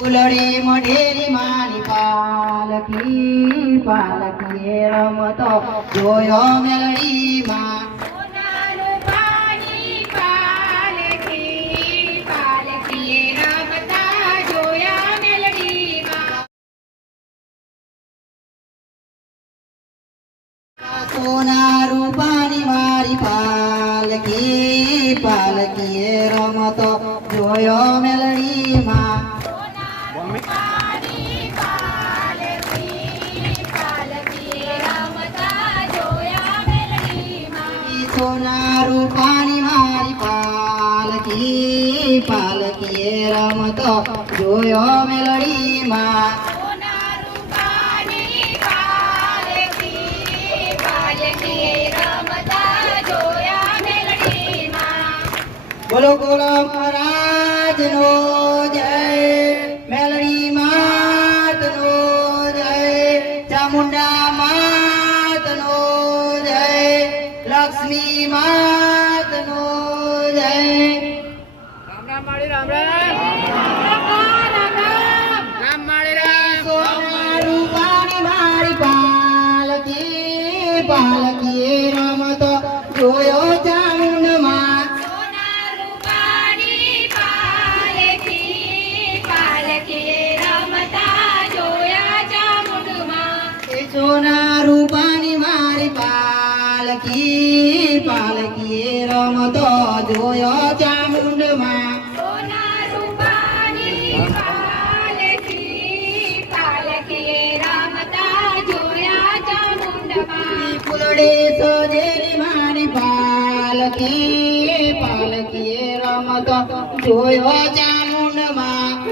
ફૂલડી મઢેરી માની પાલકી પાલકીએ રમતો જોયો મેલડી માં સોના રૂપાની મારી પાલકી પાલકીએ રમતો જોયો મેલડી માં સોના રૂપાની મારી પાલકી પાલકીએ રમતો જોયો મેલડી માં બોલો બોલો મહારાજનો જય મેલડી માતનો જય ચામુંડા માતનો જય લક્ષ્મી માતનો જય રામ રામ માળી રામ રામ માળી રામ સોના રૂપાની મારી પાલકી પાલકીએ રમતો જોયો ચામુંડમાં સોના રૂપાની મારી પાલકી પાલકીએ રમતો જોયો ચામુંડમાં સોના રૂપાની પાલકી પાલકીએ રમતા જોયા ચામુંડમાં ફૂલડે સજેલી મારી પાલકી પાલકીએ રમતો જોયો ચામુંડમાં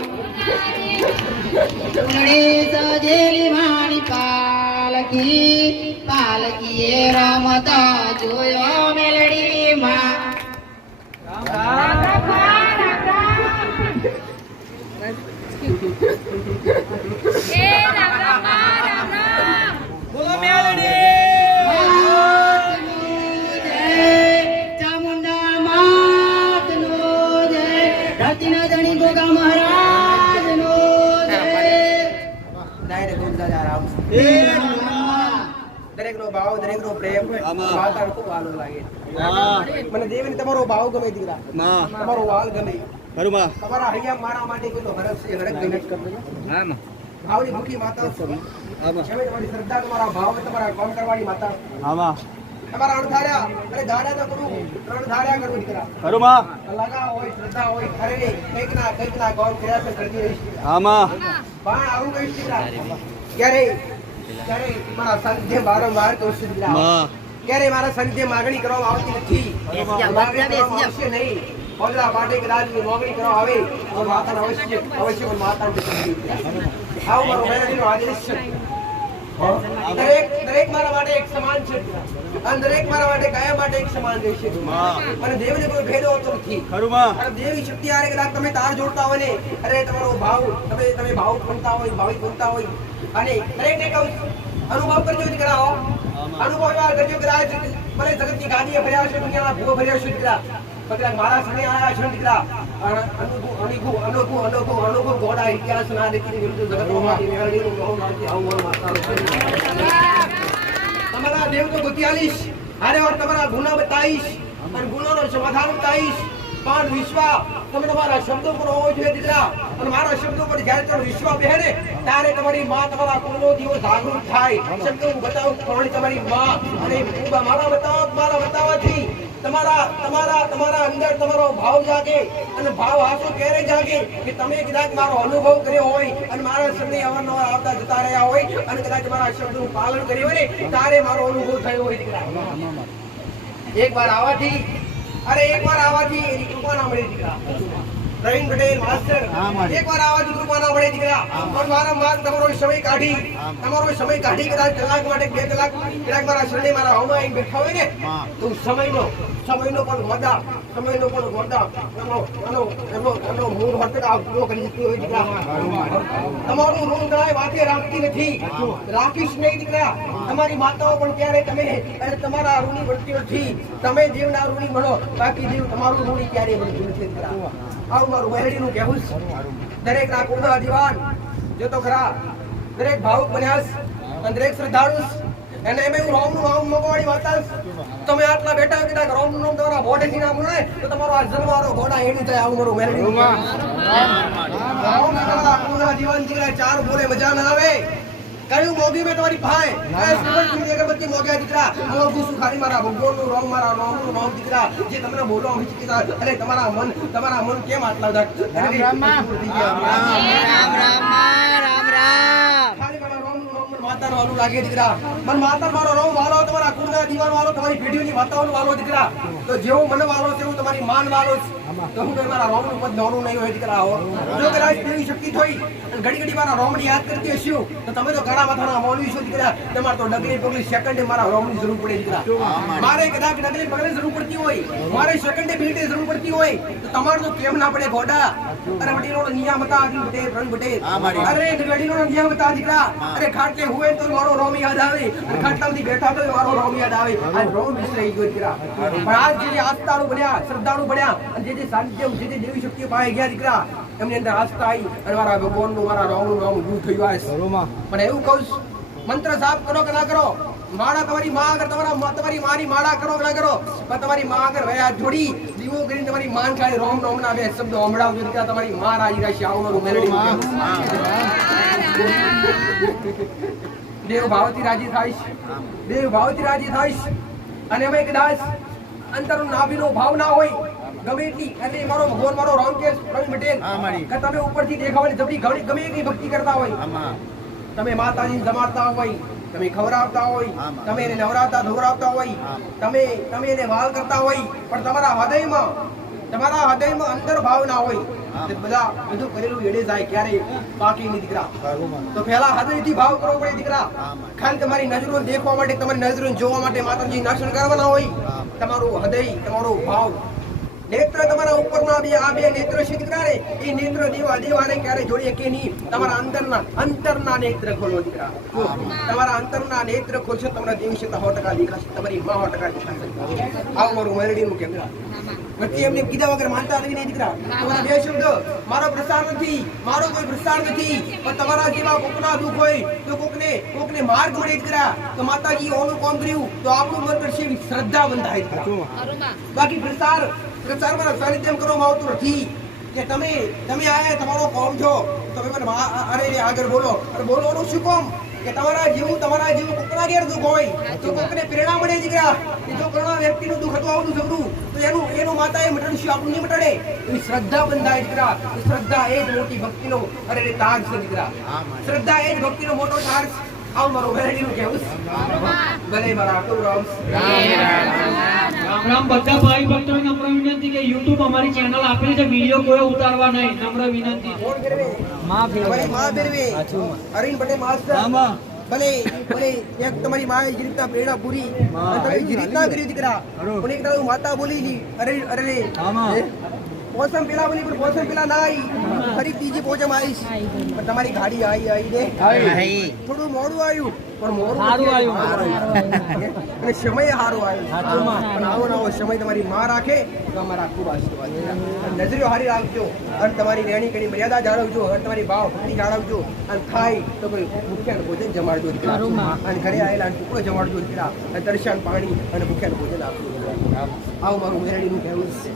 ફૂલડે સજેલી મારી પાલકી પાલકીએ રમતા જોયો મેલડી માં રામ રામ એ રામ રામ બોલો મેલડી ચામુંડા માતનો જય ધરતીના ધણી ગોગા મહારાજનો જય ડાયરેક્ટ ગોગા રામ દરેક નો ભાવ દરેક નો પ્રેમ માતા ખૂબ વાલો લાગે મને દેવીને તમારો ભાવ ગમે દીકરા તમારો વાલ ગમે ખરું તમારા હૈયા મારા માટે કેટલો હરખ છે હરખ ગમે હા માં ભાવની ભૂખી માતા છો હા માં તમારી શ્રદ્ધા તમારા ભાવ તમારા કામ કરવાની માતા હા માં તમારા અણધાર્યા અરે ધાર્યા તો કરું ત્રણ ધાર્યા કરું દીકરા ખરું માં લગા હોય શ્રદ્ધા હોય ખરે કંઈક ના કામ કર્યા છે કરતી રહીશ હા માં પણ આવું કહીશ દીકરા ક્યારે ક્યારે મારા સંધ્ય વારંવાર કહું છું ક્યારે મારા સંધ્ય માગણી કરવામાં આવતી નથી આવશે નહીં ઓગળા માટે કદાચ માગણી કરવા આવે તો માતાને અવશ્ય માતાને આવું મારો મેલડીનો આદેશ છે દરેક મારા માટે એક સમાન છે અને દરેક મારા માટે કાયમ માટે એક સમાન રહેશે અને દેવને કોઈ ભેદ હોતો નથી અને દેવી શક્તિ આરે કદાચ તમે તાર જોડતા હોય ને અરે તમારો ભાવ તમે ભાવ બનતા હોય ભાવિક બનતા હોય અને દરેકને કહું અનુભવ કરજો દીકરા અનુભવ કરજો કદાચ મને જગતની ગાદીએ ભર્યા છે દુનિયાના ભૂવો ભર્યા છે દીકરા કદાચ મારા સામે આયા છે દીકરા અનોખું ગોડા ઇતિહાસ ના દેખી વિરુદ્ધ જગતમાં મેળવીનું બહુ મારતી આવું મારતા તમારા દેવ તો ગુતિયાલીશ અરે ઓર તમારા ગુના બતાઈશ અને ગુનાનો સમાધાન બતાઈશ પણ વિશ્વાસ તમે તમારા શબ્દો પર હોવો જોઈએ દીકરા અને મારા શબ્દો પર જ્યારે તમે વિશ્વાસ બેહે ત્યારે તમારી માં તમારા કુળનો દીવો જાગૃત થાય શબ્દો હું બતાવું પણ તમારી માં અને મારા બતાવવાથી તમારા અંદર તમારો ભાવ જાગે અને ભાવ આસો ક્યારે જાગે કે તમે કદાચ મારો અનુભવ કર્યો હોય અને મારા શબ્દને અવારનવાર આવતા જતા રહ્યા હોય અને કદાચ મારા શબ્દનું પાલન કર્યું હોય ને ત્યારે મારો અનુભવ થયો હોય દીકરા એકવાર આવવાથી એની કૃપા ના મળે દીકરા પ્રવીણ પટેલ માસ્ટર એકવાર આવાથી કૃપા ના મળે દીકરા પણ વારંવાર તમારો સમય કાઢી કદાચ કલાક માટે 2 કલાક મારા શરણે મારા હોમાં આવી બેઠા હોય ને તો સમયનો પણ ગોદા એનો મૂળ વર્તક પૂરો કરી દીધો હોય દીકરા તમારું ઋણ ગણાય વાતે રાખતી નથી રાખીશ નહીં દીકરા તમારી માતાઓ પણ ક્યારે તમે તમારા ઋણી બનતી નથી તમે દેવના ઋણી બનો બાકી દેવ તમારું ઋણી ક્યારે બનતું નથી દીકરા આવું મારું બહેરીનું કહેવું છે. દરેક ના કુળના દીવાન જો તો ખરા દરેક ભાવુક બન્યા છે અને દરેક શ્રદ્ધાળુ એને એમ એવું રોમનું નામ મગવાડી વાતા તમે આટલા બેઠા કે રોમનું નામ તમારા મોઢેથી ના બોલે તો તમારો આ જન્મારો ઘોડા હેડી જાય. આવું મારું બહેરીનું કુળના દીવાન દીકરા ચાર બોલે મજા ના આવે. કયું મોગી મેં તમારી ભાઈ સુગંધની અગરબત્તી મોગ્યા દીકરા મોગું સુખારી મારા ભગવાનનું રોમ મારા રોમનું રોમ દીકરા જે તમને બોલો દીકરા અરે તમારા મન કેમ આટલા રામ ખાલી મારા રોમનું રોમ માતાનો વાલું લાગે દીકરા મન માતા મારો રોમ વાલો તમારા કુળના દીવાન વાલો તમારી પેઢીની માતાઓનો વાલો દીકરા તો જેવો મને વાલો છે એવું તમારી માન વાલો તો હું મારા રોમનું પદ નોરું નહીં હોય દીકરા હો જો કદાચ તેવી શક્તિ થઈ ઘડી ઘડી મારા રોમને યાદ કરતી હશું તો તમે તો ઘણા માથાના મૌલવી છો દીકરા તમારે તો ડગલી પગલી સેકન્ડે મારા રોમની જરૂર પડે દીકરા મારે કદાચ ડગલી પગલી જરૂર પડતી હોય મારે સેકન્ડે મિનિટે જરૂર પડતી હોય તો તમારે તો કેમ ના પડે ગોડા અરે વડીલો નિયમ હતા બટે રંગ બટે અરે વડીલો નિયમ હતા દીકરા અરે ખાટલે હુએ તો મારો રોમ યાદ આવે અને ખાટલામાંથી બેઠા તો મારો રોમ યાદ આવે આ રોમ વિસરાઈ ગયો દીકરા પણ આજ જે આસ્થાળુ બન્યા શ્રદ્ધાળુ બન્યા અને જે સાનિધ્ય જે દેવી શક્તિઓ પાસે ગયા દીકરા એમની અંદર આસ્થા આવી અને મારા ભગવાનનું મારા રોમનું નામ દૂર થયું આ પણ એવું કહું મંત્ર જાપ કરો કે ના કરો માળા તમારી માં આગળ તમારી માની માળા કરો કે ના કરો પણ તમારી માં આગળ વયા જોડી દીવો કરીને તમારી માન ખાલી રોમ રોમ ના બે શબ્દો સંભળાવજો દીકરા તમારી માં રાજી રહેશે. આવવાનું મેલડી દેવ ભાવથી રાજી થાઈશ દેવ ભાવથી રાજી થાઈશ અને અમે કદાચ અંતરનો નાભીનો ભાવ ના હોય ગમે એટલી એટલે મારો ભગવાન મારો રોમ કે રવિ પટેલ કે તમે ઉપરથી દેખાવાની જબરી ગમે એટલી ભક્તિ કરતા હોય તમે માતાજીને જમાડતા હોય તમે ખવડાવતા હોય તમે એને નવરાવતા ધોવરાવતા હોય તમે એને વાલ કરતા હોય પણ તમારા હૃદયમાં અંતર ભાવ ના હોય બધું કરેલું એડે જાય ક્યારે બાકી નહીં દીકરા તો પહેલા હૃદયથી ભાવ કરવો પડે દીકરા ખાલી તમારી નજરો દેખવા માટે તમારી નજરો જોવા માટે માતાજી દર્શન કરવાના હોય તમારું હૃદય તમારો ભાવ નેત્ર તમારા ઉપરના આ બે નેત્ર છે દીકરા રે એ નેત્ર દેવાને ક્યારે જોડીએ કે નહીં તમારા અંતરના નેત્ર ખોલો દીકરા તમારા અંતરના નેત્ર ખોલશો તમારા દેવ છે 100% દેખાશે તમારી માં 100% દેખાશે. આવું મારું મેલડીનું કેમેરા નથી એમને કીધા વગર માનતા નથી નહીં દીકરા તમારા બે શબ્દ મારો પ્રસાર નથી મારો કોઈ પ્રસાર નથી પણ તમારા જેવા કોકના દુઃખ હોય તો કોકને માર્ગ મળે દીકરા તો માતાજી ઓનું કામ કર્યું તો આપણું મન કરશે શ્રદ્ધા બંધાય દીકરા બાકી પ્રચારમાં સાનિધ્યમ કરવામાં આવતું નથી કે તમે આયા તમારો કોમ છો તમે મને અરે આગળ બોલો અને બોલવાનું શું કોમ કે તમારા જેવું કોકના ઘેર દુઃખ હોય તો કોકને પ્રેરણા મળે દીકરા કે જો ઘણા વ્યક્તિનું દુઃખ હતું આવતું જબરું તો એનું માતાએ મટાડશું આપણું નહીં મટાડે એવી શ્રદ્ધા બંધાય દીકરા. શ્રદ્ધા એ જ મોટી ભક્તિનો અરે તાગ છે દીકરા શ્રદ્ધા એ જ ભક્તિનો મોટો તાગ છે. આવું મારું વેરડીનું કહેવું ભલે મારા રામ રામ બધા ભાઈ ભક્તોને નમ્ર વિનંતી કે YouTube અમારી ચેનલ આપેલી છે વિડિયો કોઈ ઉતારવા નહીં નમ્ર વિનંતી. માં ફેરવે અરીન બટે માસ્ટર ભલે એક તમારી માએ જે રીતના પ્રેરણા પૂરી તમે જે રીતના કરી દીકરા પણ એક તારું માતા બોલી અરે પોસમ પેલા બોલી પણ પોસમ પેલા ના આવી ફરી ત્રીજી પોચમ આવીશ પણ તમારી ગાડી આવી ને થોડું મોડું આવ્યું પણ મોડું સારું આવ્યું અને સમય સારો આવ્યો પણ આવો સમય તમારી માં રાખે તો અમારા ખૂબ આશીર્વાદ નજરીઓ હારી રાખજો અને તમારી રહેણી કણી મર્યાદા જાળવજો અને તમારી ભાવ ભક્તિ જાળવજો અને થાય તો કોઈ ભૂખ્યાનું ભોજન જમાડજો દીકરા અને ઘરે આવેલા ટુકડો જમાડજો દીકરા અને દર્શન પાણી અને ભૂખ્યાનું ભોજન આપજો. આવું મારું મેરડીનું કહેવું છે.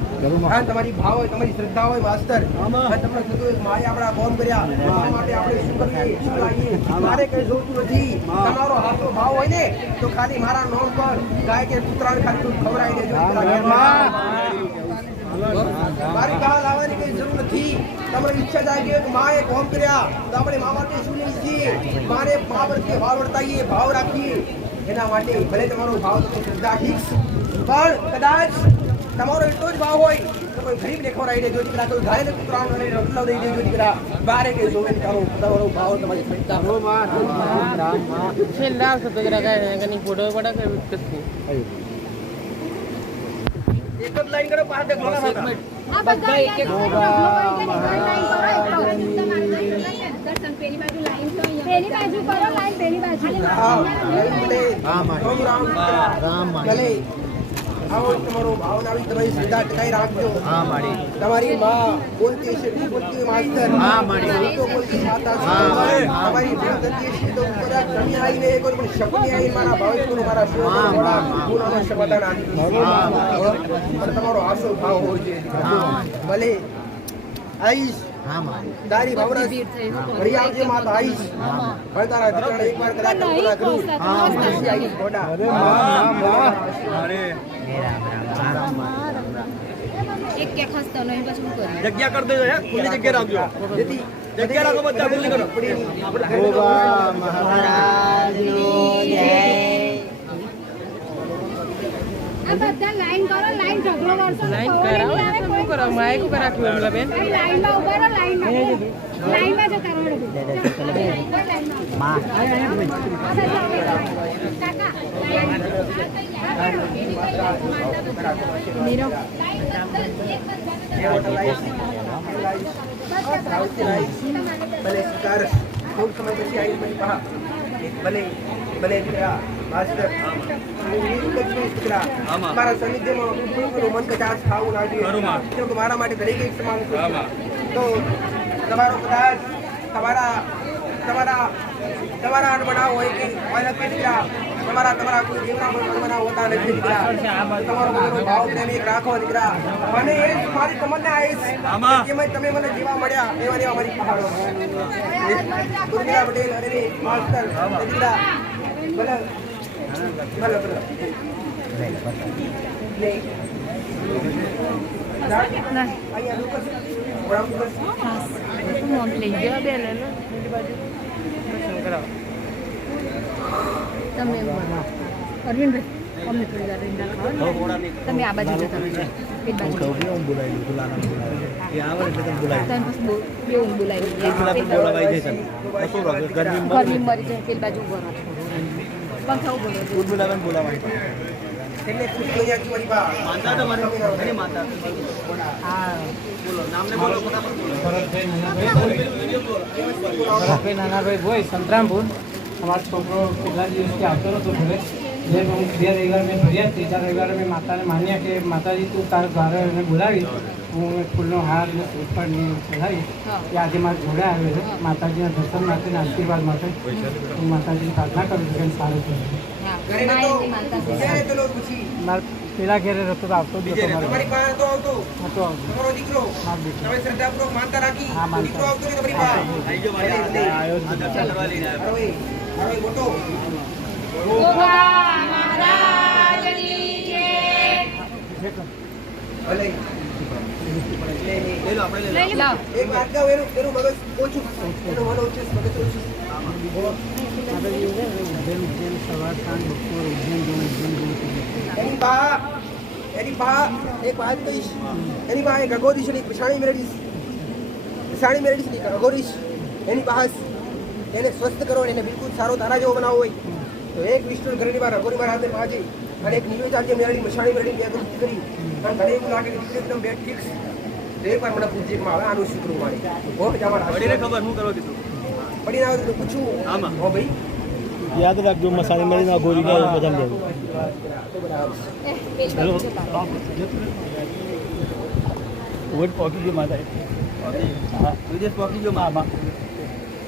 અને તમારી ભાવ હોય તમારી શ્રદ્ધા હોય માસ્તર અને તમને કીધું માએ આપણા ફોન કર્યા માટે આપણે શું કરીએ શું લાવીએ મારે કઈ જોતું નથી તમારો હાથો ભાવ હોય ને તો ખાલી મારા નોમ પર ગાય કે કૂતરાને ખાલી દૂધ ખવડાવી દેજો. મારી બહાર લાવવાની કઈ જરૂર નથી. તમારી ઈચ્છા જાગી કે માએ ફોન કર્યા તો આપણે મા માટે શું લઈએ છીએ મારે મા પ્રત્યે ભાવ વર્તાઈએ ભાવ રાખીએ એના માટે ભલે તમારો ભાવ તમે શ્રદ્ધા ઠીક પણ કદાચ તમારો એટલો જ ભાવ હોય તો કોઈ ગરીબને ખવડાવી દેજો દીકરા કોઈ ગાયને કૂતરાનો રોટલો દઈ દેજો દીકરા બારે કઈ જોવે તમારો ભાવ તમારી શ્રદ્ધા છેલ્લા આવશે તો કની ફોટો પડા કે કશું એક જ લાઈન કરો પાછળ ઘણા હતા બધા એક એક દર્શન પેલી બાજુ લાઈન તો પેલી બાજુ કરો લાઈન પેલી બાજુ રામ ભલે આવો તમારો ભાવનાવી તમારી શ્રદ્ધા ટકાઈ રાખજો. તમારી માં બોલતી છે તું બોલતી માસ્તર તું તો બોલતી માતા છે. તમારી ભૂલતી છે તો ઉપર જમી આવીને એક વાર પણ શબ્દની આવીને મારા ભાવિકોનો મારા શોધનો વડા ગુનાનો સમાધાન આપી પણ તમારો આસો ભાવ હોવો જોઈએ. ભલે આઈશ તારી ભાવના ઘડી આવજે માતા આઈશ પણ તારા દીકરાને એકવાર કદાચ કલ્પના કરું પછી આઈશ ઘોડા. એક કે ખાસ તો નહીં પછી હું કરું જગ્યા કરી દેજો હે ખુલ્લી જગ્યા રાખજો જેથી જગ્યા રાખો બધા ખુલ્લી કરો આ બધા લાઈન કરો લાઈન ઝઘડો કરશો લાઈન કરાવો શું કરો માઇક ઉપર રાખ્યું એમલા બેન લાઈનમાં ઉભા રહો લાઈનમાં જતા રહો ભલે સ્વીકાર ખૂબ સમય પછી આવી મારી પા ભલે ભલે દીકરા માસ્ટર મારા સાનિધ્યમાં મન કચાશ ખાવું ના જોઈએ કેમ કે મારા માટે ઘણી કંઈક સમાન છે. તો તમારો કદાચ તમારા બનાવ હોય કે અલગ કે દીકરા તમારા કોઈ જીવના બનાવ હોતા નથી દીકરા. તમારો ભાવ પ્રેમ એક રાખો દીકરા. મને એ જ મારી તમન્ના છે કે તમે મને જીવા મળ્યા એવાની અમારી પહાડો પટેલ અને માસ્ટર દીકરા ભલે ભલે ભલે અહીંયા રૂકસ લઈ ગયો બેન એને બીજી બાજુ દર્શન કરાવો તમે અરવિંદભાઈ અમને થોડી વાર રહીને ખાવા તમે આ બાજુ જતા રહેજો એ બાજુ તમે પછી બે ઊંઘ બોલાવી ગરમી મરી જાય તે બાજુ ઉભો રહો પંખા ઉભો રહો એટલે ખુશ થઈ જાય મારી બા માનતા તમારે ઘણી માનતા હા બોલો નામને બોલો ભરતભાઈ નાનાભાઈ ભોઈ સંતરામપુર અમારો છોકરો કેટલા દિવસથી આવતો હતો ઘરે જે હું 2 રવિવાર મેં ફર્યા 3 રવિવાર મેં માતાને માન્યા કે માતાજી તું તારા ઘરે એને બોલાવી હું ફૂલનો હાર ને શ્રીફળની ચઢાવી કે આજે મારા જોડે આવ્યો છે માતાજીના દર્શન માટે અને આશીર્વાદ માટે હું માતાજીની પ્રાર્થના કરું છું કે સારું છે. ઘરે નતો ત્યારે ચલો પછી મારા પેલા ઘેરે રહેતો તો આવતો જ હતો તમારી પાસે તો આવતો હતો તમારો દીકરો તમે શ્રદ્ધાપૂર્વક માનતા રાખી દીકરો આવતો ને તમારી પાસે આવ્યો જ હતો. હરોઈ મોટો ભલે લઈ લો આપણે લઈ લો એક વાત કહું એનું મગજ ઓછું એનું મન ઓછું મગજ ઓછું સવાર સાંજ બપોર એની બા એક વાત કહીશ એની બા એક અગોરીશ ની પછાણી મેળવીશ ની અગોરીશ એની બહાસ એને સ્વસ્થ કરો એને બિલકુલ સારો તારા જેવો બનાવવો હોય તો એક વિષ્ણુ ઘરની બહાર અગોરી બાર હાથે પાજે અને એક નીલો ચાલજે મેળવી મશાણી મેળવી બે દૂધ કરી અને ઘરે એવું લાગે કે એકદમ બેટ ફિક્સ તો એક વાર મને પૂછજેમાં આવે આનું શીખવું મારે કોણ જવા વડીને ખબર હું કરવા દીધું પડીને આવે તો પૂછું આમાં હો ભાઈ યાદ રાખજો મસાલે મળીને ગોરી ગાય બધા જવું હેલો વોટ પહોંચી ગયો માતા વિદેશ પહોંચી ગયો માં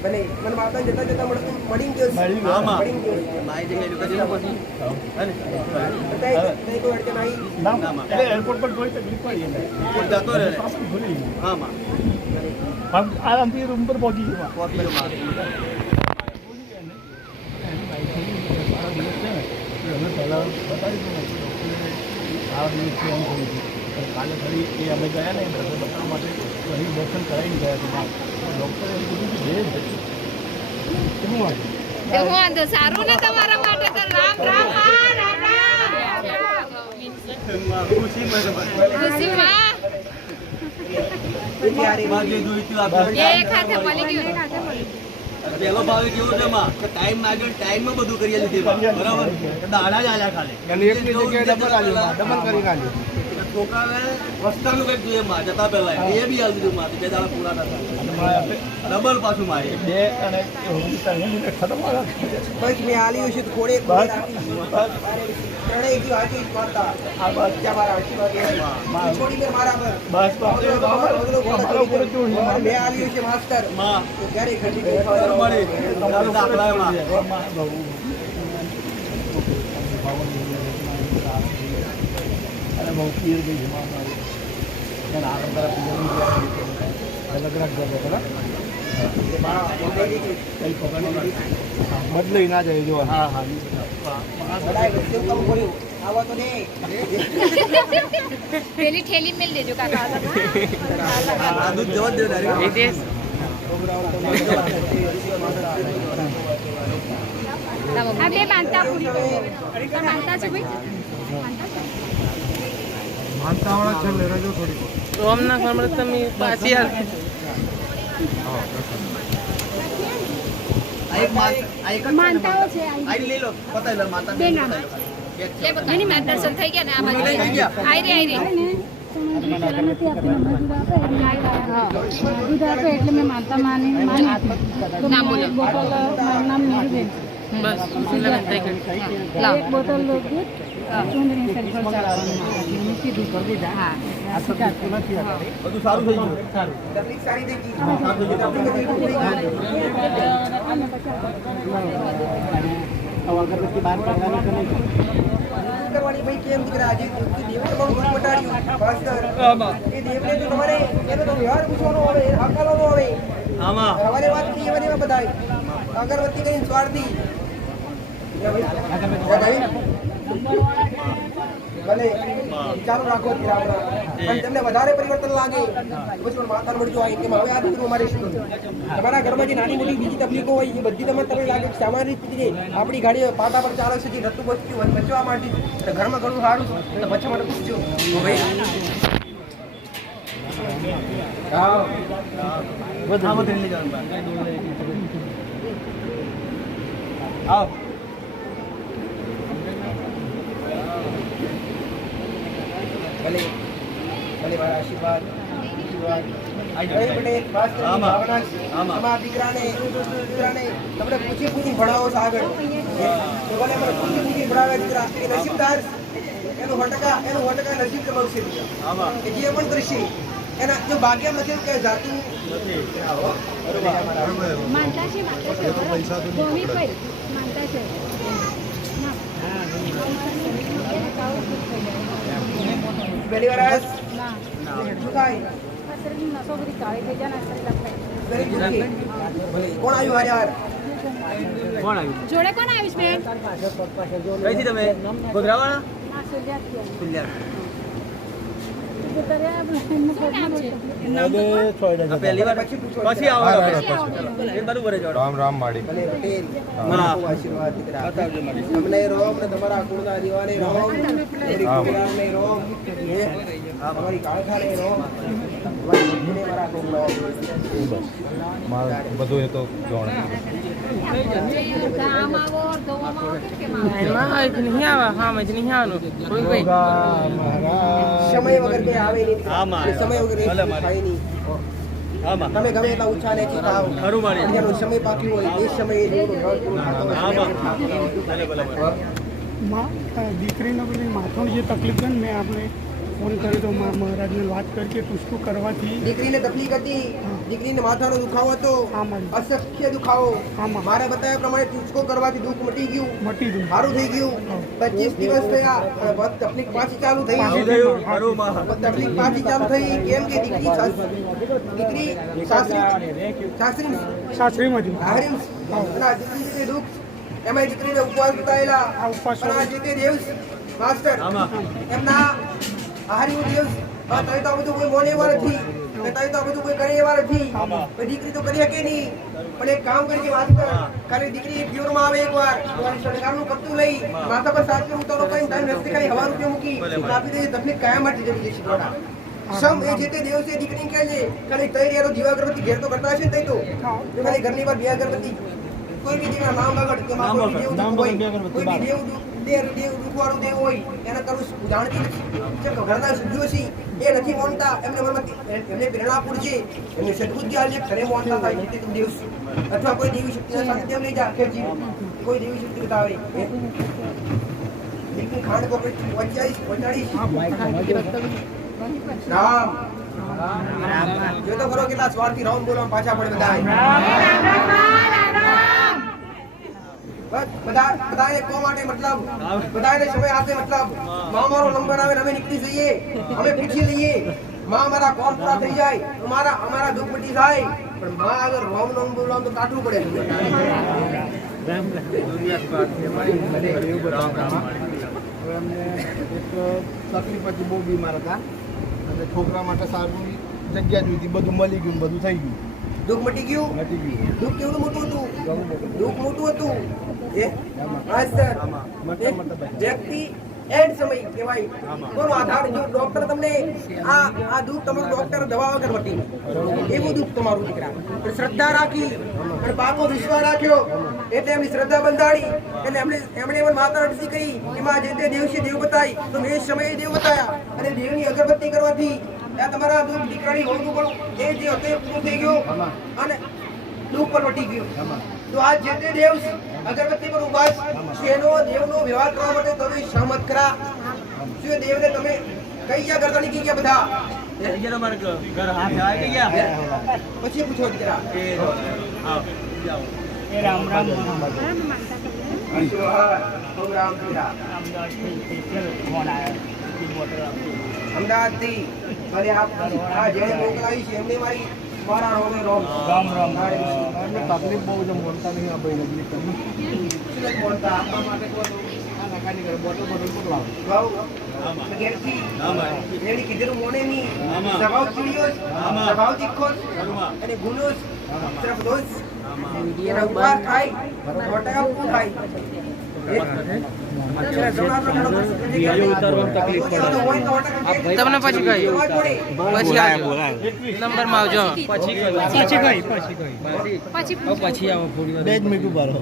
ભલે મને માતા જતા જતા મળી ગયો આમાં મળી ગયો મારી જગ્યાએ લોકો જઈને પછી હે ને બતાય કોઈ અડચણ આવી ના એટલે એરપોર્ટ પર કોઈ તકલીફ પડી એને કોઈ જતો રહે ને પાસ ભૂલી હા માં ગયો આરામથી રૂમ પર પહોંચી ગયો પહોંચી ગયો માં અમે પહેલાં બતાવી આ દિવસે એમ કહ્યું હતું કાલે ફરી એ અમે ગયા ને ડૉક્ટર બતાવવા માટે તો અહીં દર્શન કરાવીને ગયા હતા ડૉક્ટરે એમ કીધું કે બે જ કેવું વાંધો સારું ને તમારા માટે તો રામ રામ ખુશીમાં માં જે જોયું હતું આપણે એક હાથે મળી ગયું પેલો ભાવ કેવો છે માં કે ટાઈમ માંગ્યો ટાઈમમાં બધું કરી લીધું બરાબર દાડા જ આલ્યા ખાલી અને એકની જગ્યાએ ડબલ આલ્યું ડબલ કરીને આલ્યું છોકરાને રસ્તાનું કંઈક જોઈએ માં જતા પહેલા એ બી હાલ દીધું માં 2 દાડા પૂરા થતા ડબલ પાછું મારી 2 અને ખતમ બસ મેં આલ્યું છે થોડે ત્રણેય જી હાજી મારતા આ બસ ત્યાં મારા આશીર્વાદ છોડી મેં મારા પર બસ મેં આલ્યું છે માસ્ટર માં તો ક્યારે ઘટી મળી દાખલા માં અને બહુ પીર ગઈ જમા મારી અને આગળ તરફ અલગ અલગ જગ્યા બરાબર કઈ પકડ બદલાઈ ના જાય જો હા હા આવા તો નહીં પેલી ઠેલી મેલ દેજો કાકા આ દૂધ જવા દે ડાયરેક્ટ આ બે બાંધતા પૂરી બાંધતા છે ભાઈ માનતાવાળા છે લેરા જો થોડી રોમના ઘરમાં તમે પાછી હાલ માનતાઓ છે આઈ લઈ લો પતાઈ લો માતા બે નામ એની માતા દર્શન થઈ ગયા ને આ બાજુ આઈ રે દૂધ આપે એટલે મેં માનતા માની નામ બોલો બોટલ મારું નામ નીરુબેન બસ લગન થઈ ગયું એક બોટલ દૂધ ચૂંદડી સરફળ ચાલવાનું કીધું કરી દીધા હા બધું સારું થઈ ગયું તકલીફ સારી થઈ ગઈ અગરબત્તી બહાર કાઢવાની કરવાની ભાઈ કેમ દીકરા આજે દેવને બહુ દુઃખ મટાડ્યું માસ્ટર એ દેવને તો તમારે એનો તો વ્યવહાર પૂછવાનો આવે હાકાલોનો આવે આમાં હવારે વાત કરી એવા બધાય અગરબત્તી કરીને સ્વાર્થી ભલે ચાલુ રાખો પણ તમને વધારે પરિવર્તન લાગે પછી પણ માતા મળજો આવી કે હવે આ દીકરો મારે શું કરવું તમારા ઘરમાં જે નાની મોટી બીજી તકલીફો હોય એ બધી તમને લાગે કે સામાન્ય સ્થિતિ આપણી ગાડી પાટા પર ચાલે છે જે નતું બચતું બચવા માટે અને ઘરમાં ઘણું સારું તો બચવા માટે પૂછજો બધા બધું લઈ જવાનું આવ ભલે ભલે મારા આશીર્વાદ દીકરાને તમને પૂછી ભણાવો છો આગળ તો ભલે મને પૂછી ભણાવે દીકરા એ નસીબદાર એનું વટકા નસીબ કમાવશે કે જે પણ કરશે એના જો ભાગ્યમ નથી કે જાતું માનતા છે ભૂમિ પર માનતા છે પહેલી વાર ના શું થાય નસો બધી કાળી થઈ જાય ને ગરીબ દુઃખી કોણ આવ્યું હારે યાર કોણ આવ્યું જોડે કોણ આવીશ બેન કઈથી તમે ગોધરાવાળા ના સુલ્યા સુલ્યા પહેલી વાર પછી આવો એ બરોબર જ રામ રામ માડી ભલે પટેલ આશીર્વાદ દીકરા તમને રોમ ને તમારા કુળના દીવાને રોમ તમારી કુળને રોમ તમારી કાળખાને રોમ તમારી બુદ્ધિને મારા કુળનો બધું એ તો જોણ ગામ આવો દોવામાં આવો કે માં એમાં જ નહીં આવે હા જ નહીં આવવાનું કોઈ કોઈ સમય વગર કે આવે નહીં આમાં. એ સમય વગર એ ભલે મારી. થાય નહીં આમાં તમે ગમે એટલા ઉછા ને થાવ ખરું મારી. જેનો સમય બાકી હોય એ સમયે જેવું રસ પૂરું થતો હોય, આમાં. સમય ભલે ભલે દીકરીનો પેલી માથાની જે તકલીફ છે ને મેં આપણે ફોન કર્યો તો મહારાજને વાત કરી કે ટૂસકું કરવાથી દીકરીને તકલીફ હતી દીકરીને માથાનો દુખાવો હતો હા, મારી. અશક્ય દુખાવો આમાં. મારે બતાવ્યા પ્રમાણે ટૂચકો કરવાથી દુઃખ મટી ગયું મટી ગયું સારું થઈ ગયું 25 દિવસ થયા અને બસ તકલીફ પાછી ચાલુ થઈ આવું થયું ખરું માં તકલીફ પાછી ચાલુ થઈ કેમ કે દીકરી સાસરી સાસરીમાંથી હારીમ અને આ દીકરી દુઃખ એમાં દીકરીને ઉપવાસ બતાવેલા આ ઉપવાસ અને આ જે તે દિવસ માસ્ટર આમાં. એમના આહારી દિવસ તઈ તો આ બધું કોઈ મોને એવા નથી તઈ તો આ બધું કોઈ કરે એવા નથી પણ દીકરી તો કરી શકે નહીં પણ એક કામ કરી માસ્ટર ખાલી દીકરી પ્યોરમાં આવે એકવાર સરકારનું પત્તું લઈ માથા પર 7 ઉતારો કરીને ટાઈમ રસ્તે ખાલી 1000 રૂપિયા મૂકી આપી દે તકલીફ કાયમ માટે જતી જશે બરોડા સમ એ જે તે દિવસે દીકરી કહે છે ખાલી તઈ એનો દીવા અગરબત્તી ઘેર તો કરતા હશે ને તઈ તો ખાલી ઘરની બહાર બે અગરબત્તી કોઈ બી દીકરા નામ બગડ કે માં કોઈ દેવ દુખ હોય કોઈ બી દેવ દુખવાળું દેવ હોય એને કરું જાણતી નથી જે ઘરના સભ્યો છે એ નથી માનતા એમને એમને પ્રેરણા પૂરજે એમને સદબુદ્ધિ આલજે ઘરે માનતા થાય છે તું દેવ અથવા કોઈ દેવી શક્તિના સાનિધ્યમ લઈ જા કે કોઈ દેવી શક્તિ બતાવે લેकिन खांड को राम जो तो करो कितना स्वार्थी राम बोलो पाछा पड़े बताए बस बताए को माटे मतलब बताए ने समय आते मतलब मां मारो नंबर आवे हमें निकली चाहिए हमें पूछी लिए मां हमारा कॉल पूरा થઈ જાય हमारा दुख मिटी જાય પણ मां अगर राम नाम बोलो तो काटવું પડે દુનિયા की बात है हमारी राम राम હવે અમને એક તકલીફ હતી બહુ બીમાર હતા અને છોકરા માટે સારું જગ્યા જોઈતી બધું મળી ગયું બધું થઈ ગયું દુઃખ મટી ગયું દુઃખ કેવું મોટું હતું દુઃખ મોટું હતું એ હા સર વ્યક્તિ એડ સમય કહેવાય કોનો આધાર જો ડોક્ટર તમને આ દુઃખ તમારું ડોક્ટર દવા વગર મટી એવું દુઃખ તમારું દીકરા પણ શ્રદ્ધા રાખી અને પાકો વિશ્વાસ રાખ્યો એટલે એમની શ્રદ્ધા બંધાણી એટલે એમણે પણ માતા અરજી કરી એમાં જે તે દેવ છે દેવ બતાવી તો મેં સમયે દેવ બતાવ્યા અને દેવની અગરબત્તી કરવાથી આ તમારા દુઃખ દીકરાની હોવું પણ એ જે હતો એ પૂરું થઈ ગયો અને દુઃખ પણ મટી ગયું તો આ જે તે દેવ અગરબત્તી પર ઉભા તેનો દેવનો વ્યવહાર કરવા માટે તમે સહમત કરા શું દેવને તમે કઈ ગયા ગરદણી કી ગયા બધા ઘર હાથ આવી ગયા પછી પૂછો દીકરા એ રામ રામ અમદાવાદથી ભલે આપ આ જેને મોકલાવી છે એમને મારા રોમે રોમ રામ રામ એમને તકલીફ બહુ છે મોનતા નહીં આ ભાઈ નજરી કરી શું બોલતા આપવા માટે કોઈ આ નકાની ઘરે બોટલ બોટલ પર લાવો ભાવ ઘેરથી એની કીધેલું મોને ની સ્વભાવ ચીડિયો સ્વભાવ તીખો અને ગુનો તરફ દોષ એના ઉપર થાય મોટા ઉપર થાય તમને પછી કહી પછી આવજો નંબર માં આવજો પછી આવો થોડી વાર 2 મિનિટ ઉભા રહો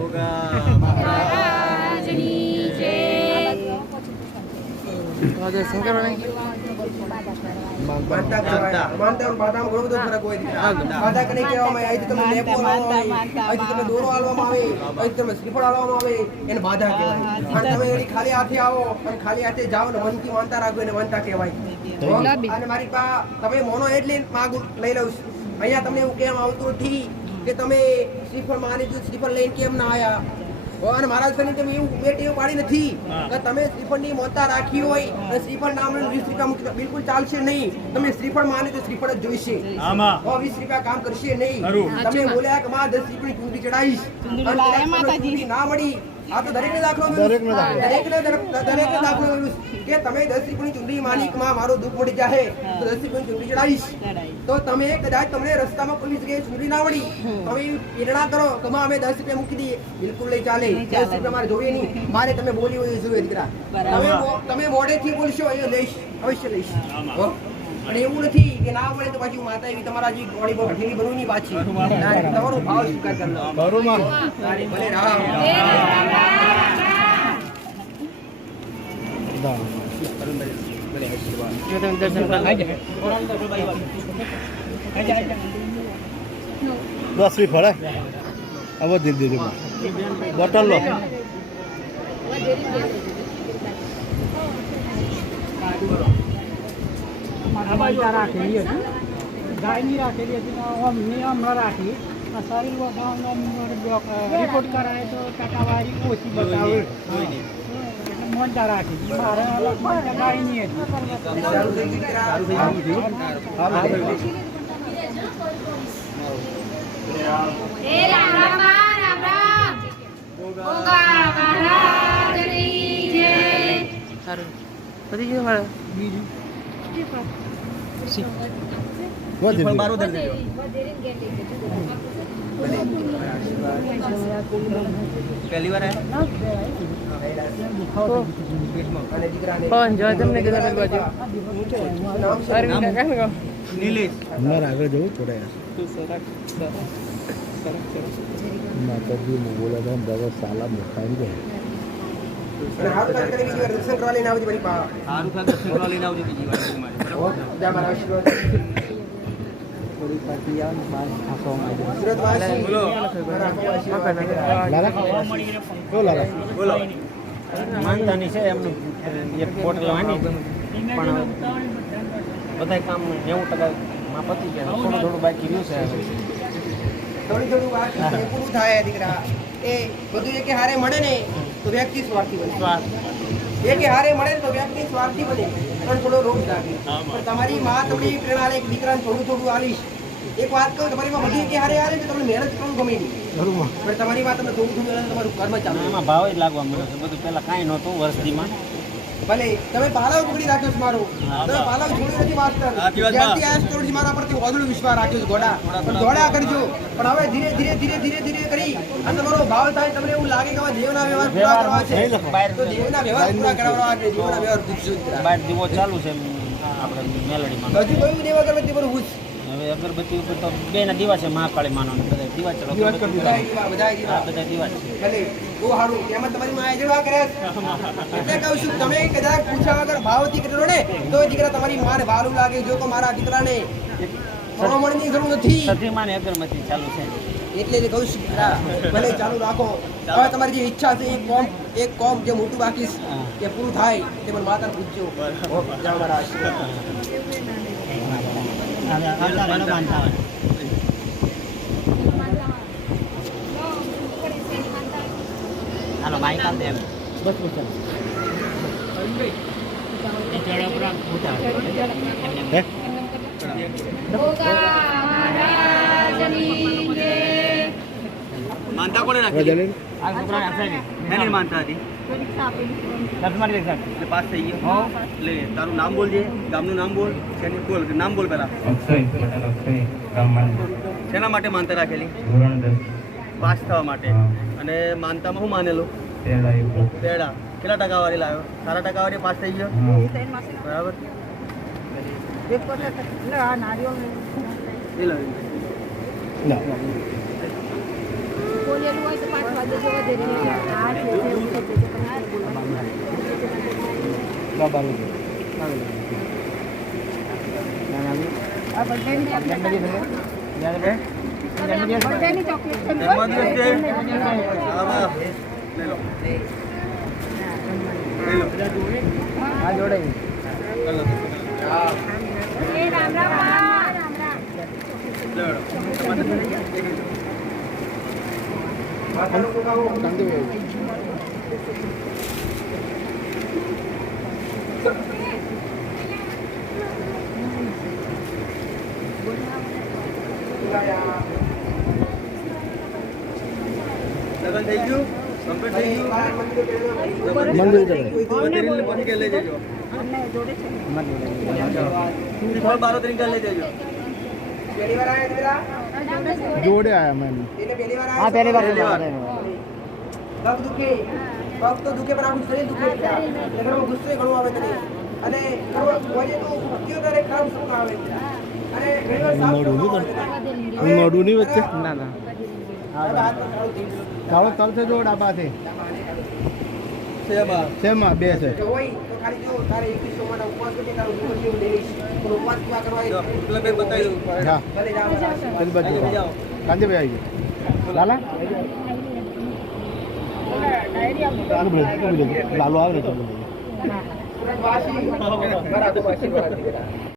દર્શન કરવા માનતા બાધામાં ઘણો બધો ફરક હોય બાધા કરીને કહેવામાં આવે તમે લેપો આવે તમે દોરો આલવામાં આવે તમે શ્રીફળ આલવામાં આવે એને બાધા કહેવાય અને તમે એની ખાલી હાથે આવો અને ખાલી હાથે જાઓ ને મનથી માનતા રાખો એને માનતા કહેવાય અને મારી પા તમે મોનો એટલે માગું લઈ લઉં અહીંયા તમને એવું કેમ આવતું નથી કે તમે શ્રીફળ માની દીધું શ્રીફળ લઈને કેમ ના આવ્યા અને મહારાજ સની તમે એવું બે ટેવ પાડી નથી કે તમે શ્રીફળની મોતા રાખી હોય અને શ્રીફળ નામ શ્રીફળ બિલકુલ ચાલશે નહીં તમે શ્રીફળ માને તો શ્રીફળ જ જોઈશે 20 રૂપિયા કામ કરશે નહીં તમે બોલ્યા કે માં 10 રૂપિયાની ચૂંટણી ચડાવીશ ના મળી આ તો દરેકને દાખલો દરેકને દાખલો કે તમે 10 રૂપિયાની ચૂંટણી માલિક માં મારો દુઃખ મળી જાય તો 10 રૂપિયાની ચૂંટણી ચડાવીશ તો તમે કદાચ તમને રસ્તામાં કોઈ જગ્યાએ ચૂંટણી ના મળી તમે પ્રેરણા કરો કે અમે 10 રૂપિયા મૂકી દઈએ બિલકુલ નહીં ચાલે 10 રૂપિયા મારે જોઈએ નહીં મારે તમે બોલી હોય જોઈએ દીકરા તમે મોઢેથી બોલશો એ લઈશ અવશ્ય લઈશ અને એવું નથી કે ના મળે તો પાછી માતા એવી તમારા જે બોડી પર હઠેલી બનવું નહીં પાછી તમારો ભાવ સ્વીકાર કરવાનો બરોબર ભલે રામ દસ શ્રીફળ હવે ધીરે ધીરે બોટલ લો રાખેલી હતી ગાયની રાખેલી હતી હમણાં રાખી શરીર રિપોર્ટ કરાય તો ટકાવારી ઓછી બતાવે મોટા રાખી મારે ગાયની હતી સારું પતી ગયું મારે બીજું મારું દર દેજો પહેલી વાર પવન જો તમને કીધું બાજુ નીલેશ અમારે આગળ જવું થોડા માતાજી બોલ્યા હતા દવા સાલા મોટા અને હારું થાય કે બીજી વાર દર્શન કરવા લઈને આવજો મારી પા સારું થાય દર્શન કરવા લઈને આવજો બીજી વાર મારે બરાબર જા મારા આશીર્વાદ સુરતવાસી બોલો. લાલા બોલો માનતાની છે એમનું એક બોટલ વાની પણ બધા કામ 90% માં પતી ગયા થોડું થોડું બાકી રહ્યું છે થોડું બાકી છે, પૂરું થાય દીકરા એ બધું એકે હારે મળે ને તો વ્યક્તિ સ્વાર્થી બને એકે હારે મળે ને તો વ્યક્તિ સ્વાર્થી બને પણ થોડો રોગ લાગે પણ તમારી માં તમને પ્રેરણા આલે, એક દીકરાને થોડું થોડું આલીશ. એક વાત કહું, તમારી માં બધી એકે હારે હારે તો તમને મહેનત કરવાનું ગમે નહીં, પણ તમારી માં તમને થોડું થોડું આલે તો તમારું કર્મ ચાલુ. એમાં ભાવ જ લાગવા મળ્યો છે બધું પહેલાં કાંઈ નહોતું વર્ષદીમાં ભલે તમે પાલાવ પકડી રાખ્યો છે મારો, તમે પાલાવ છોડી નથી માસ્ટર. સાચી વાત જ્યારથી આ સ્ટોરથી મારા પરથી ઓદળું વિશ્વાસ રાખ્યો છે ઘોડા, પણ દોડ્યા કરજો. પણ હવે ધીરે ધીરે ધીરે ધીરે ધીરે કરી અને તમારો ભાવ થાય, તમને એવું લાગે કે હવે દેવના વ્યવહાર પૂરા કરવા છે તો દેવના વ્યવહાર પૂરા કરાવવા એટલે દેવના વ્યવહાર પૂછજો. બહાર દીવો ચાલુ છે આપણે મેલડીમાં હજુ કયું દેવા કરવે તે બધું પૂછ. હવે અગરબત્તી ઉપર તો બેના દીવા છે મહાકાળી માનો ને બધા દીવા ચડો બધાય દીવા. બધા દીવા છે ભલે બહુ સારું, એમાં તમારી માં જેવા કર્યા છે. એટલે કહું છું, તમે કદાચ પૂછ્યા વગર ભાવથી કરો ને તો એ દીકરા તમારી માને ભારું લાગે. જો તો મારા દીકરાને પરમણની જરૂર નથી, સતીમાં ને અગરબત્તી ચાલુ છે એટલે જ કહું છું દીકરા, ભલે ચાલુ રાખો. હવે તમારી જે ઈચ્છા છે એક કોમ જે મોટું બાકી છે કે પૂરું થાય તે પણ માતાને પૂછજો. જાઓ મારા આશીર્વાદ. હાલો માઇક આલ દે એમ બસ બસ માનતા કોને રાખી આ છોકરાને આપી એની માનતા હતી દસમાની એક્ઝામ એટલે પાસ થઈ ગયો. લે તારું નામ બોલજે, ગામનું નામ બોલ, શેની બોલ નામ બોલ પહેલા. શેના માટે માનતા રાખેલી? પાસ થવા માટે. અને માનતામાં શું માનેલું? પેડા. કેટલા ટકાવાળી લાવ્યો? સારા ટકાવાળી પાસ થઈ ગયો બરાબર. એ લાવી બોલેલું હોય તો 5 વાગે જેવા દે આ છે એવું છે આ બર્થડેની ચોકલેટ છે. જન્મદિવસ છે. હા, વાહ. લે લો. લે લો. આ જોડે ચાલો. એ રામ રામ રામ રામ. લે લો. માતાનું પુકાવો. લગન થઈ ગયું? કમ્પ્લીટ થઈ ગયું? મંદિર કરે. મંદિર પછી કે લઈ જજો. શ્રીફળ બારોતરી કે લઈ જજો. પહેલી વાર આયા દીકરા? જોડે આયા મેં એને પહેલી વાર હા પહેલી વાર પહેલી વાર. પગ દુખે, પગ તો દુખે પણ આપણું શરીર દુખે. ઘરમાં ગુસ્સો ઘણું આવે તને અને વજે તો કેવું તારે ખરાબ શું આવે અને ઘણી વાર સાફ મોઢું કરવાનું નહીં આવે તને. મોઢું નહીં વચ્ચે ના ના હવે હાથ પર સારું થઈ ગયું. કાળો તલસે જોડ આબાથી છે બા. શેમાં બે છે જો હોય તો ખાલી જો તારે 21 માટે ઉપવાસ કરી તારું દુઃખ જેવું લઈશ પણ ઉપવાસ પૂરા કરવા જો, પેલા બેન બતાવી દઉં. હા ભલે જાઓ. પેલી બાજુ આવી જાઓ. કાંજે ભાઈ આવી લાલા લાલો આવે ને ચાલો સુરતવાસી, બરાબર, વાસી, બરાબર.